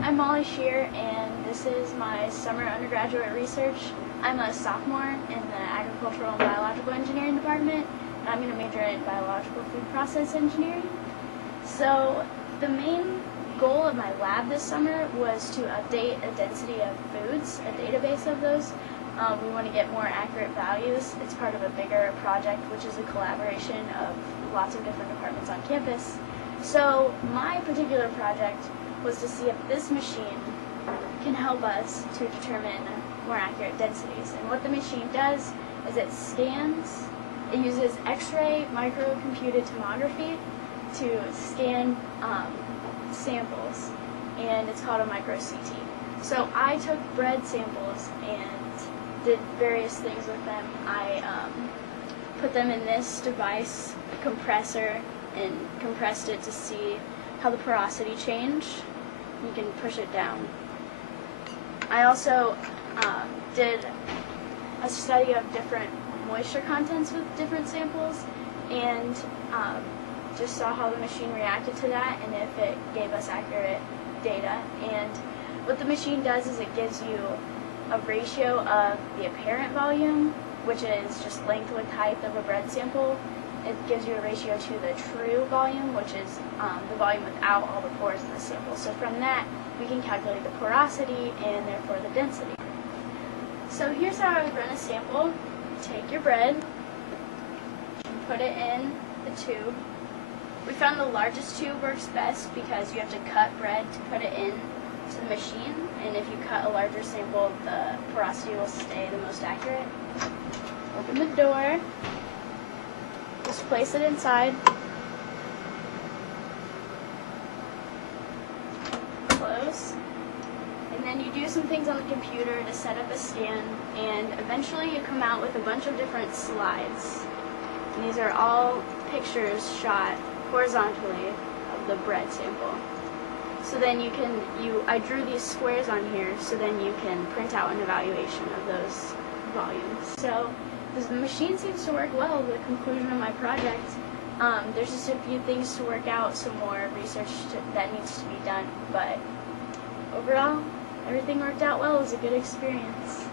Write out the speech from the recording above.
I'm Molly Shear, and this is my summer undergraduate research. I'm a sophomore in the Agricultural and Biological Engineering department, and I'm going to major in Biological Food Process Engineering. So the main goal of my lab this summer was to update a density of foods, a database of those. We want to get more accurate values. It's part of a bigger project, which is a collaboration of lots of different departments on campus. So my particular project was to see if this machine can help us to determine more accurate densities. And what the machine does is it scans, it uses X-ray microcomputed tomography to scan samples, and it's called a micro-CT. So I took bread samples and did various things with them. I put them in this device compressor and compressed it to see how the porosity changed. You can push it down. I also did a study of different moisture contents with different samples, and just saw how the machine reacted to that and if it gave us accurate data. And what the machine does is it gives you a ratio of the apparent volume, which is just length with height of a bread sample. It gives you a ratio to the true volume, which is the volume without all the pores in the sample. So from that, we can calculate the porosity and therefore the density. So here's how I would run a sample. You take your bread, and put it in the tube. We found the largest tube works best because you have to cut bread to put it in to the machine, and if you cut a larger sample, the porosity will stay the most accurate. Open the door. Just place it inside. Close. And then you do some things on the computer to set up a scan, and eventually you come out with a bunch of different slides. And these are all pictures shot horizontally of the bread sample. So then I drew these squares on here, so then you can print out an evaluation of those volumes. So the machine seems to work well. The conclusion of my project, there's just a few things to work out, some more research that needs to be done, but overall, everything worked out well. It was a good experience.